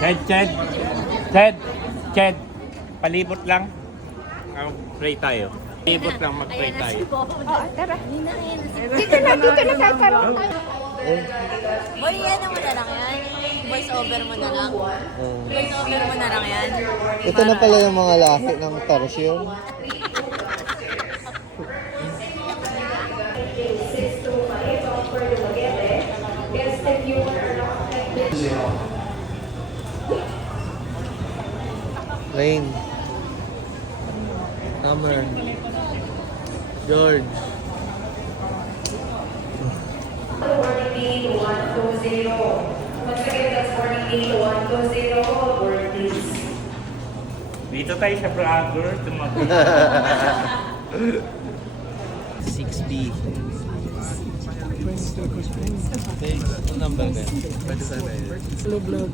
Ched. Palibot lang. Pray tayo. Palibot lang, mag-pray tayo. Tara. Dito na tayo. Boy, yan mo na lang yan. Voice over mo na lang. Voice over mo na lang yan. Ito na pala yung mga lahi ng Tarsyon. Rain. Summer. George. Warning 120. Once again, that's warning 120. Birthdays. Dito tayo sa vlogger. 6B. Ano number ka? Pwede sa na yun. Hello vlog.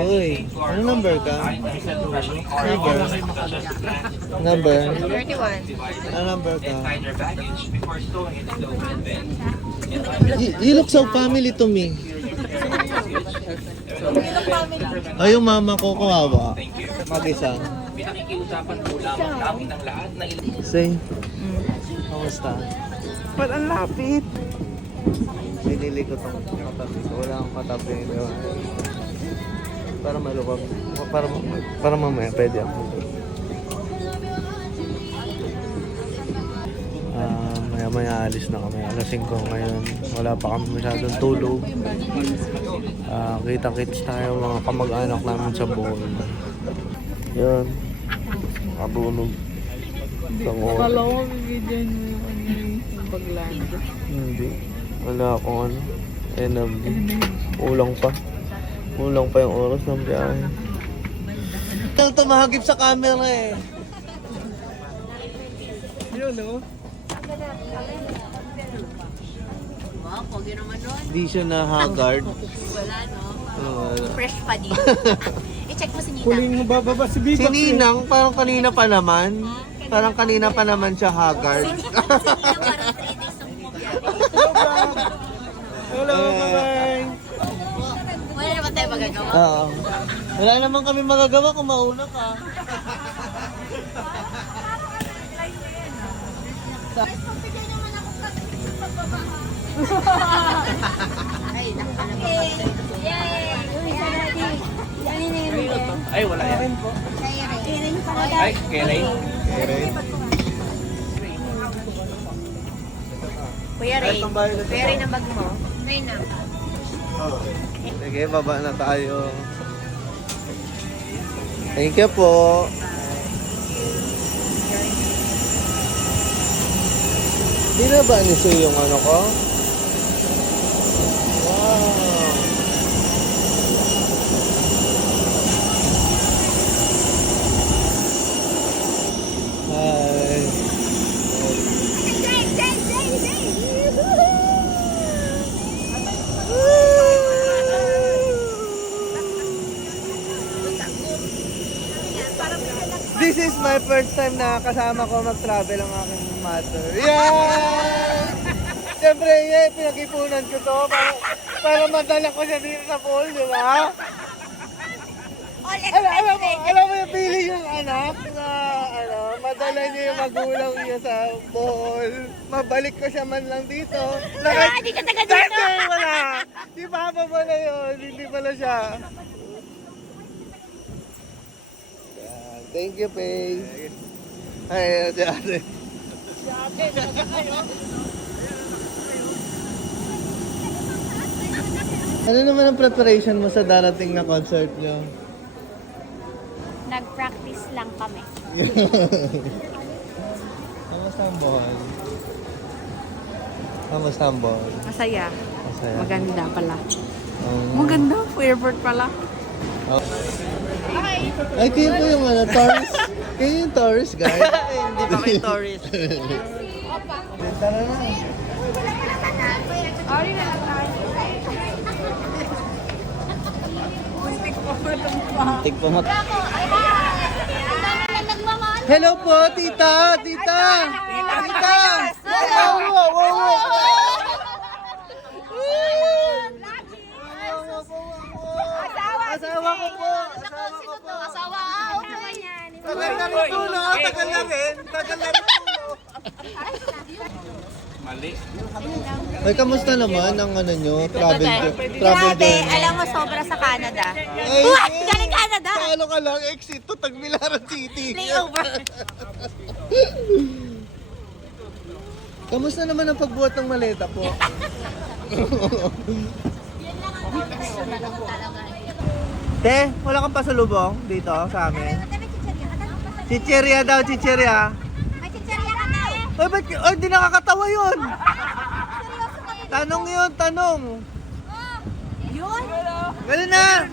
Uy, ano number ka? Number? 31. Ano number ka? You look so family to me. Ay, yung mama ko kawawa. Mag-isa. Pinakikiusapan po lamang namin ang lahat na Say, kamusta? Ba't ang lapit? Binili ko tong katabi ko. Wala akong katabi. Para malukag. Para mamaya pwede ako. Maya alis na kami. Alas 5 ngayon. Wala pa kami masyadong tulog. Kita-kits tayo mga kamag-anak namin sa Bohol. Yan. Kabulog. Kala ko bibigyan mo yung pag-land. Hindi. Wala akong ano. NMD. Kulang pa. Kulang pa yung oras ng biyahe. Ito tumahagip sa camera eh. Yun no? Wow, pogi naman nun. Hindi siya na haggard. Wala, no? Wala. Fresh pa din. I-check mo si Nina. Huling mo bababa si Biba. Si Ninang, parang kanina pa naman. Parang kanina pa naman siya haggard. Si Nina parang 3 days ng biyahe. Hello, bye-bye. Wala naman tayo magagawa. Oo. Wala naman kami magagawa kung mauna ka. Ay, nakakalaman. Yay! Ay, wala yan. Ay, Kelly. Kuya Ray. Kuya Ray na bag mo. Ray na. Sige, baba na tayo. Thank you po. Di na ba ni Sue yung ano ko? Wow. Hi. This is my first time na kasama ko mag-travel ang aking mother. Yeah! Siyempre, pinag-ipunan ko to para madala ko siya dito sa pool, di ba? Alam mo yung feeling yung anak na madala niya yung magulang niya sa pool. Mabalik ko siya man lang dito. Hindi ka taga dito. Hindi, wala. Si Papa pala yun, hindi pala siya. Thank you, Paige. Ay, si ate. Ano naman ang preparation mo sa darating na concert nyo? Nag-practice lang kami. Kamusta ang Bohol? Kamusta ang Bohol? Masaya. Masaya. Maganda pala. Maganda. Airport pala. Oh. Ay, kayo po yung tourist. Kayo yung tourist, guys. Hindi pa kayo tourist. Tara na. Muntik pa mat. Hello po, tita! Tita! Tita! na rin tulo. Tagal na rin. Tagal na rin tulo. Mali. Ay, kamusta naman ang ano nyo? Travel Grabe, alam mo, sobra sa Canada. Ay, Galing Canada! Talo ka lang, exit to Tagbilaran City. Layover. Kamusta naman ang pagbuhat ng maleta po? Te, wala kang pasalubong dito sa amin? Chicheria daw, chicheria. May chicheria ka na eh. Ay, ba't, ay, di nakakatawa yun. Tanong yun, tanong. Yun? Galing na.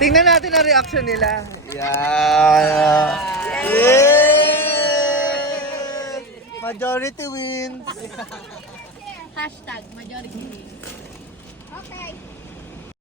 Tingnan natin ang reaction nila. Yeah. Yeah. Majority wins. Hashtag majority. Okay.